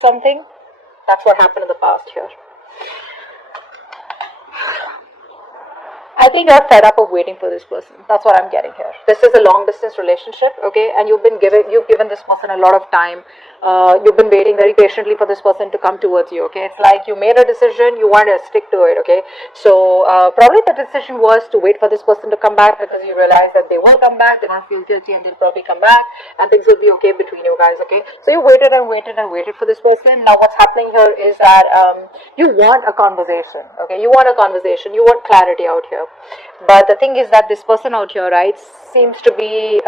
something. That's what happened in the past here. I think you're fed up of waiting for this person. That's what I'm getting here. This is a long distance relationship, okay? And you've given this person a lot of time. You've been waiting very patiently for this person to come towards you, okay? It's like you made a decision, you want to stick to it, okay? So probably the decision was to wait for this person to come back because you realize that they will come back, they're going to feel guilty and they'll probably come back and things will be okay between you guys, okay? So you waited and waited and waited for this person. Now what's happening here is that you want a conversation, okay? You want a conversation, you want clarity out here. But the thing is that this person out here, right, seems to be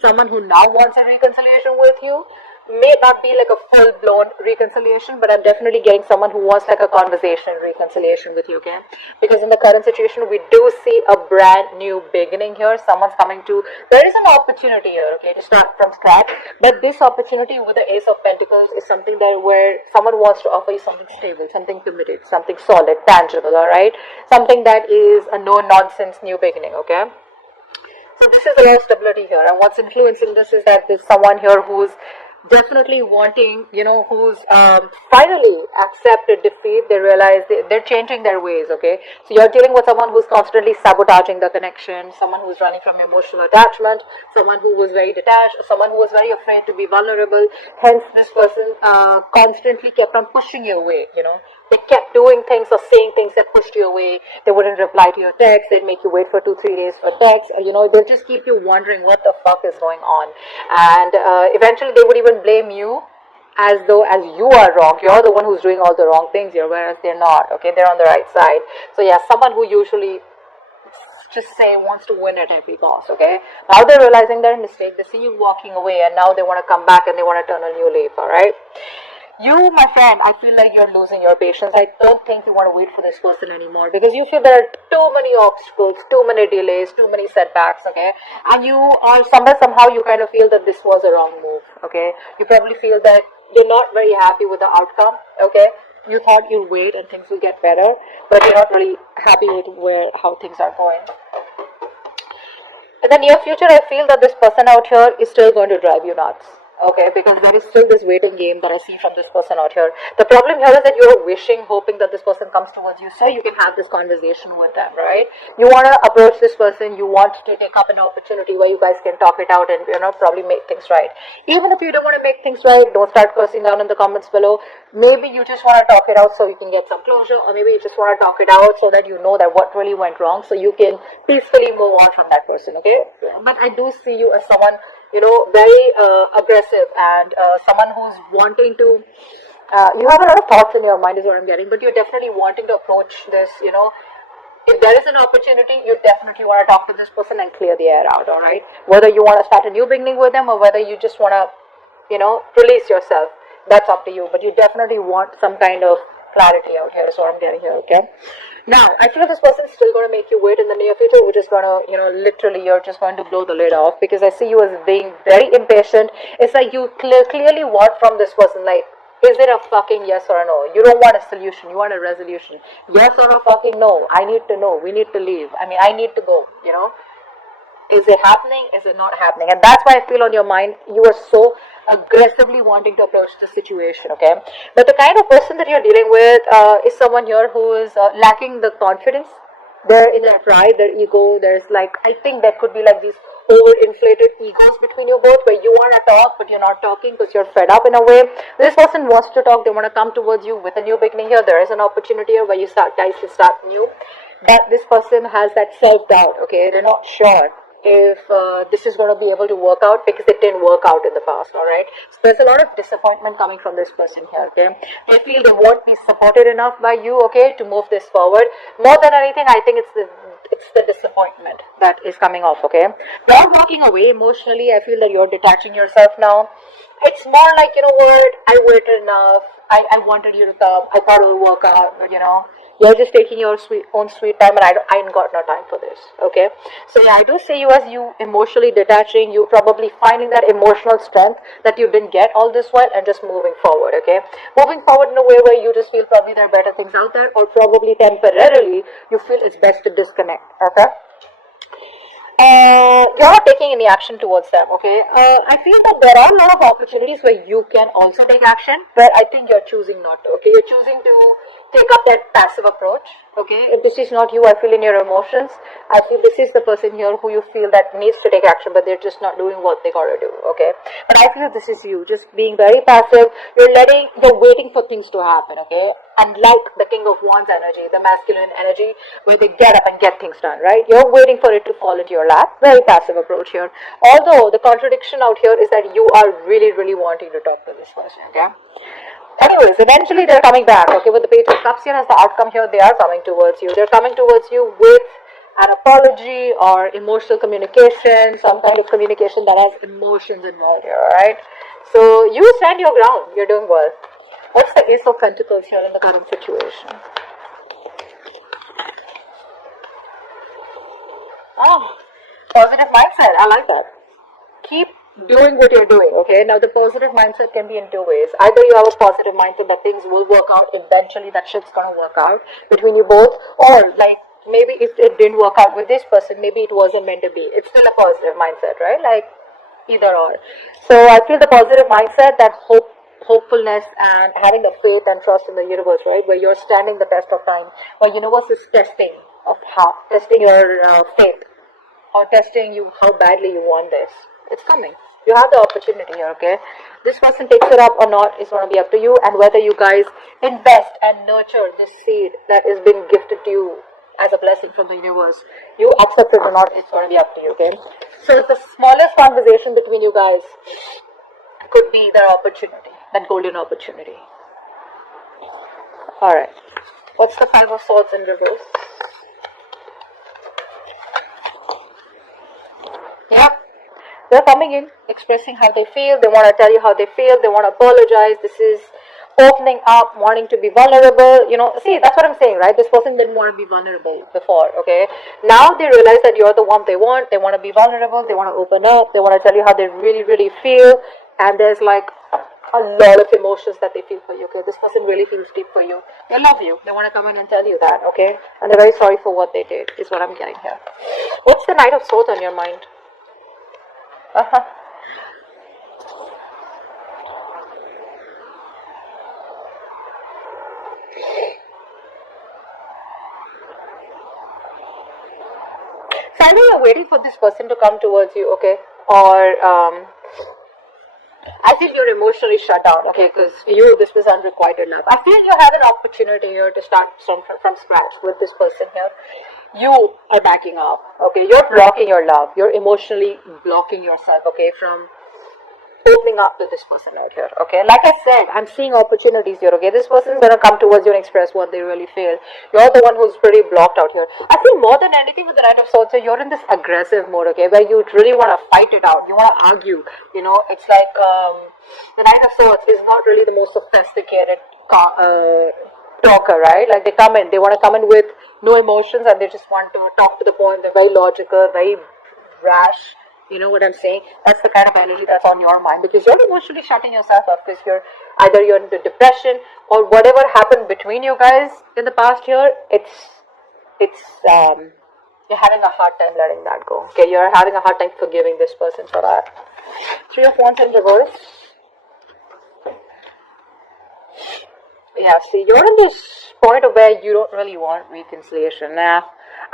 someone who now wants a reconciliation with you. May not be like a full-blown reconciliation, but I'm definitely getting someone who wants like a conversation reconciliation with you, okay? Because in the current situation, we do see a brand new beginning here. Someone's coming to, there is an opportunity here, okay, to start from scratch. But this opportunity with the Ace of Pentacles is something that where someone wants to offer you something stable, something committed, something solid, tangible, all right? Something that is a no-nonsense new beginning, okay? So this is a lot of stability here. And what's influencing this is that there's someone here who's definitely wanting, who's finally accepted defeat. They realize they're changing their ways, okay? So you're dealing with someone who's constantly sabotaging the connection, someone who's running from emotional attachment, someone who was very detached, someone who was very afraid to be vulnerable. Hence, this person constantly kept on pushing you away, They kept doing things or saying things that pushed you away. They wouldn't reply to your text. They'd make you wait for 2-3 days for text. They'll just keep you wondering what the fuck is going on. And eventually they would even blame you as you are wrong. You're the one who's doing all the wrong things here, whereas they're not. Okay, they're on the right side. So yeah, someone who usually just say wants to win at every cost, okay? Now they're realizing their mistake. They see you walking away and now they want to come back and they want to turn a new leaf, all right? You, my friend, I feel like you're losing your patience. I don't think you want to wait for this person anymore because you feel there are too many obstacles, too many delays, too many setbacks, okay? And you are somehow you kind of feel that this was a wrong move, okay? You probably feel that you're not very happy with the outcome, okay? You thought you'd wait and things will get better, but you're not really happy with how things are going. In the near future, I feel that this person out here is still going to drive you nuts. Okay, because there is still this waiting game that I see from this person out here. The problem here is that you're hoping that this person comes towards you so you can have this conversation with them, right? You want to approach this person, you want to take up an opportunity where you guys can talk it out and, probably make things right. Even if you don't want to make things right, don't start cursing down in the comments below. Maybe you just want to talk it out so you can get some closure, or maybe you just want to talk it out so that you know that what really went wrong so you can peacefully move on from that person, okay? But I do see you as someone very aggressive and someone who's wanting to, you have a lot of thoughts in your mind is what I'm getting, but you're definitely wanting to approach this, if there is an opportunity, you definitely want to talk to this person and clear the air out, all right? Whether you want to start a new beginning with them or whether you just want to, release yourself, that's up to you, but you definitely want some kind of clarity out here is what I'm getting here, okay? Now, I feel this person is still going to make you wait in the near future. We're just going to, literally, you're just going to blow the lid off because I see you as being very impatient. It's like you clearly want from this person, like, is it a fucking yes or a no? You don't want a solution. You want a resolution. Yes or a fucking no. I need to know. We need to leave. I need to go, Is it happening? Is it not happening? And that's why I feel on your mind, you are so aggressively wanting to approach the situation, okay? But the kind of person that you're dealing with is someone here who is lacking the confidence. They're in their pride, their ego. There's I think there could be these overinflated egos between you both where you want to talk but you're not talking because you're fed up in a way. This person wants to talk. They want to come towards you with a new beginning here. There is an opportunity here where you guys can start new. But this person has that self-doubt, okay? They're not sure if this is going to be able to work out because it didn't work out in the past, all right? So there's a lot of disappointment coming from this person here, okay? They feel they won't be supported enough by you, okay, to move this forward. More than anything, I think it's the disappointment that is coming off, okay? You're walking away emotionally. I feel that you're detaching yourself now. It's more like, what, I waited enough. I wanted you to come. I thought it would work out, but you're just taking your own sweet time, and I ain't got no time for this, okay? So yeah, I do see you as you emotionally detaching, you probably finding that emotional strength that you didn't get all this while and just moving forward, okay? Moving forward in a way where you just feel probably there are better things out there, or probably temporarily you feel it's best to disconnect, okay? you're not taking any action towards them, okay? I feel that there are a lot of opportunities where you can also take action, but I think you're choosing not to, okay? You're choosing to take up that passive approach, okay? If this is not you, I feel in your emotions, I feel this is the person here who you feel that needs to take action, but they're just not doing what they gotta do, okay? But I feel this is you, just being very passive. You're waiting for things to happen, okay? And like the King of Wands energy, the masculine energy, where they get up and get things done, right? You're waiting for it to fall into your lap. Very passive approach here. Although the contradiction out here is that you are really, really wanting to talk to this person, okay? Anyways, eventually they're coming back, okay? With the Page of Cups here as the outcome here, they are coming towards you. They're coming towards you with an apology or emotional communication, some kind of communication that has emotions involved here, alright? So you stand your ground. You're doing well. What's the Ace of Pentacles here in the current situation? Oh, positive mindset. I like that. Keep doing what you're doing, okay? Now, the positive mindset can be in two ways. Either you have a positive mindset that things will work out, eventually that shit's gonna work out between you both, or like, maybe if it didn't work out with this person, maybe it wasn't meant to be. It's still a positive mindset, right? Like, either or. So I feel the positive mindset, that hopefulness and having the faith and trust in the universe, right? Where you're standing the test of time, where universe is testing your faith, or testing you how badly you want this. It's coming. You have the opportunity here, okay? This person takes it up or not is going to be up to you, and whether you guys invest and nurture this seed that is being gifted to you as a blessing from the universe, you accept it or not, it's going to be up to you, okay? So the smallest conversation between you guys could be that opportunity, that golden opportunity. Alright. What's the Five of Swords in reverse? Yep. They're coming in, expressing how they feel. They want to tell you how they feel. They want to apologize. This is opening up, wanting to be vulnerable. You know, see, that's what I'm saying, right? This person didn't want to be vulnerable before, okay? Now they realize that you're the one they want. They want to be vulnerable. They want to open up. They want to tell you how they really, really feel. And there's like a lot of emotions that they feel for you, okay? This person really feels deep for you. They love you. They want to come in and tell you that, okay? And they're very sorry for what they did, is what I'm getting here. What's the Knight of Swords on your mind? Uh-huh. So either you're waiting for this person to come towards you, okay? Or I feel you're emotionally shut down, okay? Because you, this was unrequited love. I feel you have an opportunity here to start from scratch with this person here. You are backing up, okay? You're blocking your love. You're emotionally blocking yourself, okay, from opening up to this person out here, okay? Like I said, I'm seeing opportunities here, okay? This person's gonna come towards you and express what they really feel. You're the one who's pretty blocked out here. I feel more than anything with the Knight of Swords, so you're in this aggressive mode, okay? Where you really want to fight it out. You want to argue, you know? It's like the Knight of Swords is not really the most sophisticated talker, right? Like they want to come in with no emotions, and they just want to talk to the point. They're very logical, very rash. You know what I'm saying? That's the kind of energy that's on your mind, because you're emotionally shutting yourself up, because you're into depression, or whatever happened between you guys in the past year. You're having a hard time letting that go. Okay, you're having a hard time forgiving this person for that. Three of Wands in reverse. Yeah, see, you're in this point of where you don't really want reconciliation. Nah,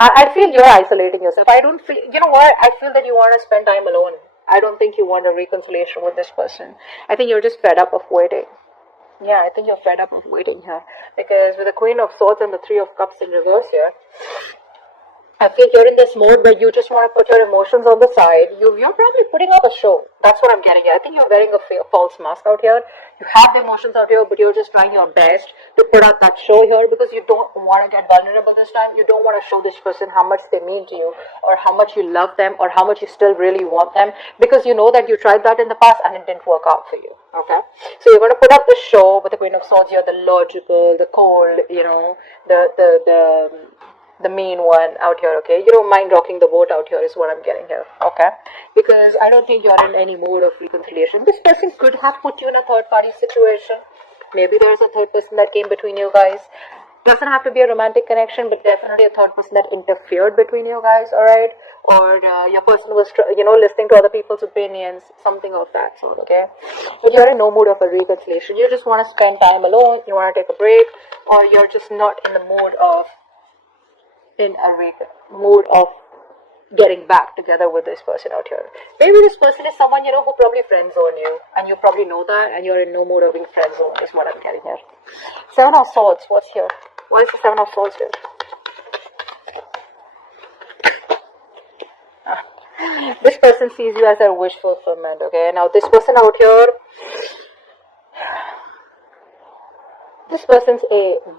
I feel you're isolating yourself. I don't feel, you know what? I feel that you want to spend time alone. I don't think you want a reconciliation with this person. I think you're just fed up of waiting. Yeah, I think you're fed up of waiting here. Because with the Queen of Swords and the Three of Cups in reverse here, I feel you're in this mode where you just want to put your emotions on the side. You're probably putting up a show. That's what I'm getting at. I think you're wearing a false mask out here. You have the emotions out here, but you're just trying your best to put out that show here, because you don't want to get vulnerable this time. You don't want to show this person how much they mean to you, or how much you love them, or how much you still really want them, because you know that you tried that in the past and it didn't work out for you. Okay? So you're going to put up the show with the Queen of Swords here, the logical, the cold, you know, the mean one out here, okay? You don't mind rocking the boat out here is what I'm getting here, okay? Because I don't think you're in any mood of reconciliation. This person could have put you in a third party situation. Maybe there's a third person that came between you guys. Doesn't have to be a romantic connection, but definitely a third person that interfered between you guys, alright? Or your person was, listening to other people's opinions, something of that sort, okay? But you're in no mood of a reconciliation. You just want to spend time alone, you want to take a break, or you're just not in the mood of getting back together with this person out here. Maybe this person is someone, who probably friend zone you, and you probably know that, and you're in no mood of being friend zone, is what I'm getting here. Seven of Swords, what's here? What is the Seven of Swords here? This person sees you as a wish fulfillment, okay? Now, this person out here, this person's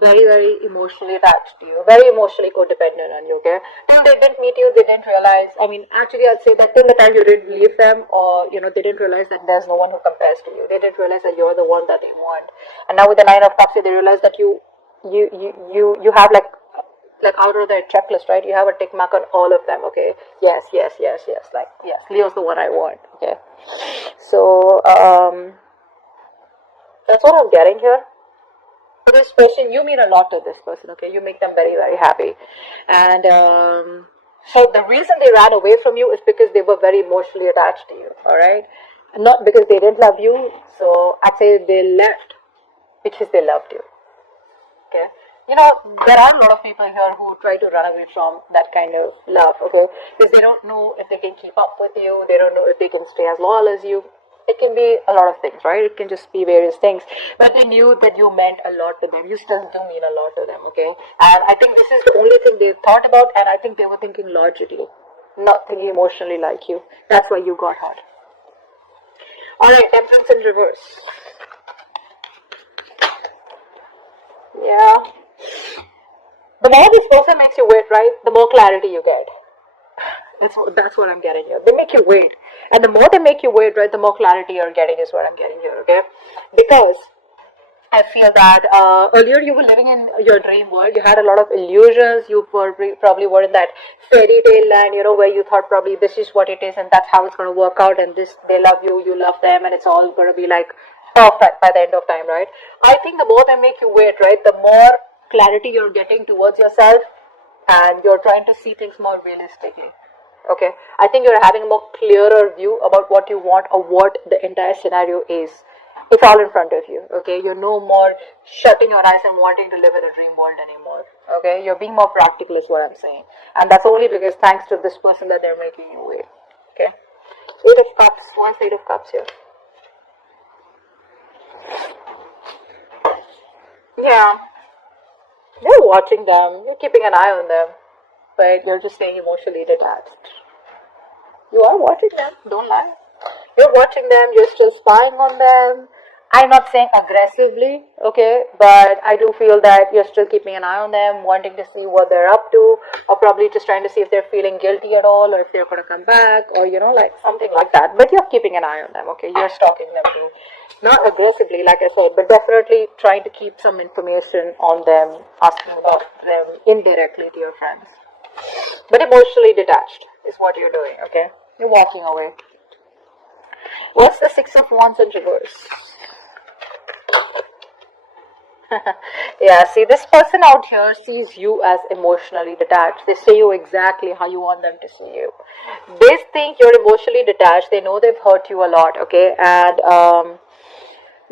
very, very emotionally attached to you, very emotionally codependent on you, okay? Till they didn't meet you, they didn't realize, actually, I'd say that till the time you didn't leave them, or, they didn't realize that there's no one who compares to you. They didn't realize that you're the one that they want. And now with the Nine of Cups, they realize that you have like out of their checklist, right? You have a tick mark on all of them, okay? Yes, yes, yes, yes. Like, yes, Leo's the one I want, okay? So, that's what I'm getting here. For this person, you mean a lot to this person, okay? You make them very, very happy. And so the reason they ran away from you is because they were very emotionally attached to you, alright? Not because they didn't love you. So I'd say they left because they loved you, okay? There are a lot of people here who try to run away from that kind of love, okay? Because they don't know if they can keep up with you. They don't know if they can stay as loyal as you. It can be a lot of things, right? It can just be various things. But they knew that you meant a lot to them. You still do mean a lot to them, okay? And I think this is the only thing they thought about, and I think they were thinking logically, not thinking emotionally like you. That's why you got hurt. Alright, Temperance in reverse. Yeah. The more this person makes you wait, right, the more clarity you get. That's what I'm getting here. They make you wait. And the more they make you wait, right, the more clarity you're getting is what I'm getting here, okay? Because I feel that earlier you were living in your dream world. You had a lot of illusions. You probably were in that fairy tale land, where you thought probably this is what it is and that's how it's going to work out. And this, they love you, you love them, and it's all going to be like perfect by the end of time, right? I think the more they make you wait, right, the more clarity you're getting towards yourself, and you're trying to see things more realistically. Okay, I think you're having a more clearer view about what you want or what the entire scenario is. It's all in front of you. Okay, you're no more shutting your eyes and wanting to live in a dream world anymore. Okay, you're being more practical is what I'm saying, and that's only because thanks to this person that they're making you wait. Okay, Eight of Cups. Why is Eight of Cups here? Yeah, you're watching them. You're keeping an eye on them, but you're just staying emotionally detached. You are watching them, don't lie. You're watching them, you're still spying on them. I'm not saying aggressively, okay, but I do feel that you're still keeping an eye on them, wanting to see what they're up to, or probably just trying to see if they're feeling guilty at all, or if they're going to come back, or like something like that. But you're keeping an eye on them, okay, you're stalking them too. Not aggressively, like I said, but definitely trying to keep some information on them, asking about them indirectly to your friends. But emotionally detached is what you're doing, okay? You're walking away. What's the Six of Wands in reverse? Yeah, see, this person out here sees you as emotionally detached. They see you exactly how you want them to see you. They think you're emotionally detached. They know they've hurt you a lot, okay? And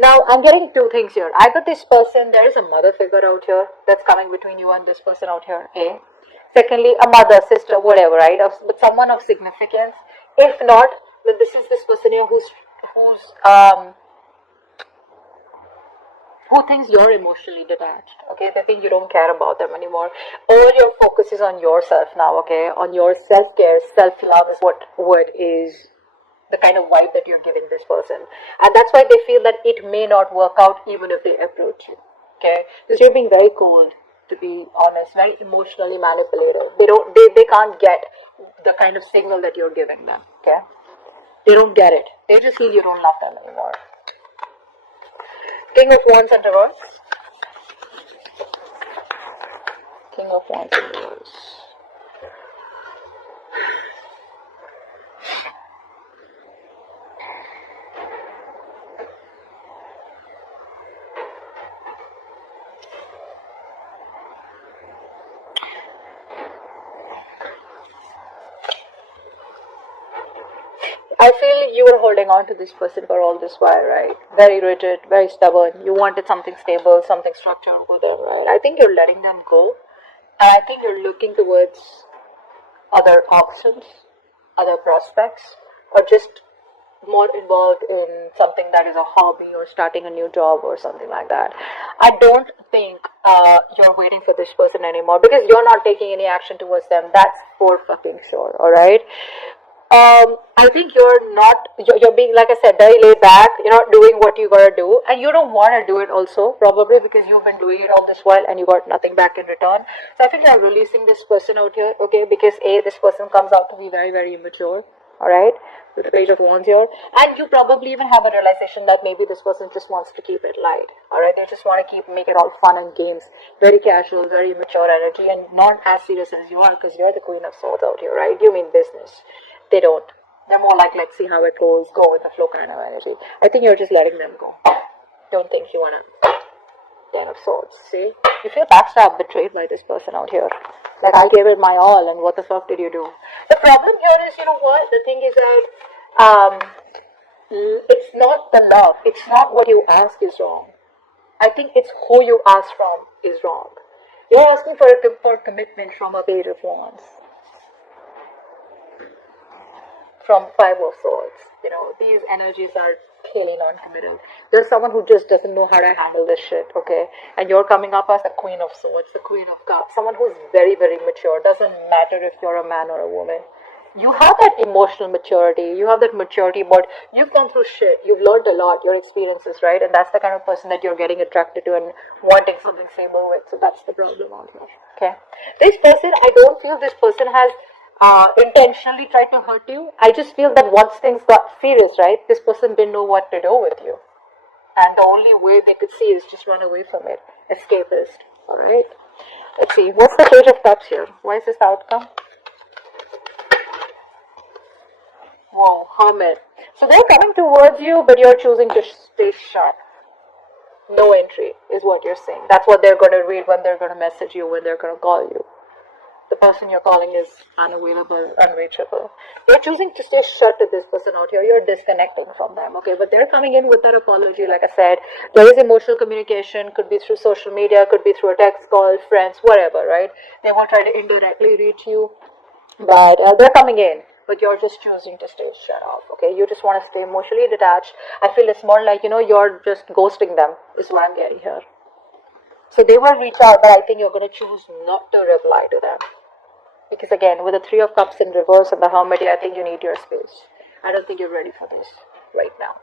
now I'm getting two things here. Either this person, there is a mother figure out here that's coming between you and this person out here, A. Secondly, a mother, sister, whatever, right? But someone of significance. If not, then this is this person here who thinks you're emotionally detached, okay? They think you don't care about them anymore. All your focus is on yourself now, okay? On your self-care, self-love is what is the kind of vibe that you're giving this person. And that's why they feel that it may not work out even if they approach you, okay? Because you're being very cold, to be honest, very emotionally manipulative. They can't get the kind of signal that you're giving them, okay? They don't get it. They just feel you don't love them anymore. King of Wands in reverse. King of Wands in reverse. I feel you were holding on to this person for all this while, right? Very rigid, very stubborn. You wanted something stable, something structured with them, right? I think you're letting them go. And I think you're looking towards other options, other prospects, or just more involved in something that is a hobby or starting a new job or something like that. I don't think you're waiting for this person anymore because you're not taking any action towards them. That's for fucking sure, alright? I think you're being, like I said, very laid back. You're not doing what you gotta do, and you don't want to do it also, probably because you've been doing it all this while and you got nothing back in return. So I think you're releasing this person out here, okay? Because this person comes out to be very, very immature, alright? With the Page of Wands here, and you probably even have a realization that maybe this person just wants to keep it light, alright? They just want to make it all fun and games, very casual, very immature energy, and not as serious as you are because you're the Queen of Swords out here, right? You mean business. They don't. They're more like, let's see how it goes, go with the flow kind of energy. I think you're just letting them go. Don't think you wanna. Ten of Swords, see? You feel backstabbed, betrayed by this person out here. Like, I gave it my all, and what the fuck did you do? The problem here is, you know what? The thing is that, it's not the love. It's not what you ask is wrong. I think it's who you ask from is wrong. You're asking for commitment from a Page of Wands. From Five of Swords, you know, these energies are clearly non-committal. There's someone who just doesn't know how to handle this shit, okay? And you're coming up as the Queen of Swords, the Queen of Cups, someone who's very, very mature. Doesn't matter if you're a man or a woman. You have that emotional maturity. You have that maturity, but you've gone through shit. You've learned a lot, your experiences, right? And that's the kind of person that you're getting attracted to and wanting something stable with. So that's the problem out here, okay? This person, I don't feel this person has intentionally tried to hurt you. I just feel that once things got serious, right, this person didn't know what to do with you. And the only way they could see is just run away from it. Escapist. Alright? Let's see. What's the Page of Cups here? Why is this outcome? Whoa, Hermit. So they're coming towards you, but you're choosing to stay shut. No entry is what you're saying. That's what they're going to read when they're going to message you, when they're going to call you. The person you're calling is unavailable, unreachable. You're choosing to stay shut to this person out here. You're disconnecting from them, okay? But they're coming in with that apology, like I said. There is emotional communication, could be through social media, could be through a text call, friends, whatever, right? They will try to indirectly reach you, but they're coming in. But you're just choosing to stay shut off, okay? You just want to stay emotionally detached. I feel it's more like, you know, you're just ghosting them, is what I'm getting here. So they will reach out, but I think you're going to choose not to reply to them. Because again, with the Three of Cups in reverse and the Hermit, I think you need your space. I don't think you're ready for this right now.